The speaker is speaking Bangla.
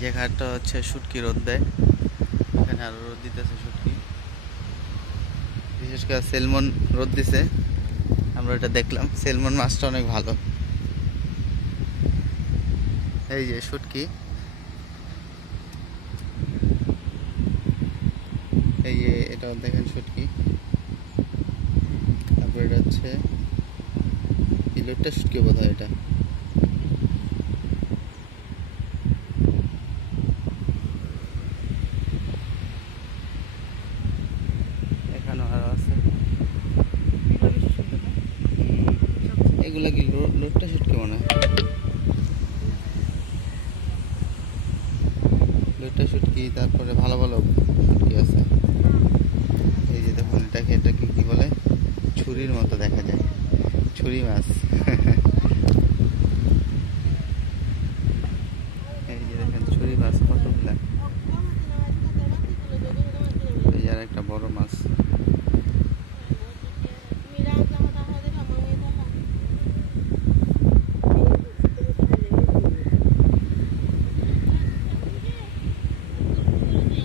যে ঘাটটা হচ্ছে শুটকি রোদ দেয়, এখানে আরও রোদ দিতেছে শুটকি। বিশেষ করে সেলমন রোদ দিছে, আমরা এটা দেখলাম। সেলমন মাছটা অনেক ভালো। এই যে শুটকি। এই যে এটা দেখেন শুটকি। তারপর এটা হচ্ছে ইলেকট্রা শুটকি বোধ হয় এটা এখানেও আরও আছে হুম, এগুলা কি লো- লোটটা শুটকি মনে হয়? লোটটা শুটকি তারপরে ভালো ভালো শুটকি আছে। এই যে দেখুন এটাকে এটাকে কি বলে? ছুরির মতো দেখা যায়। ছুরি মাছ। এই যে দেখেন, ছুরি মাছ কতগুলা এই আর একটা বড় মাছ।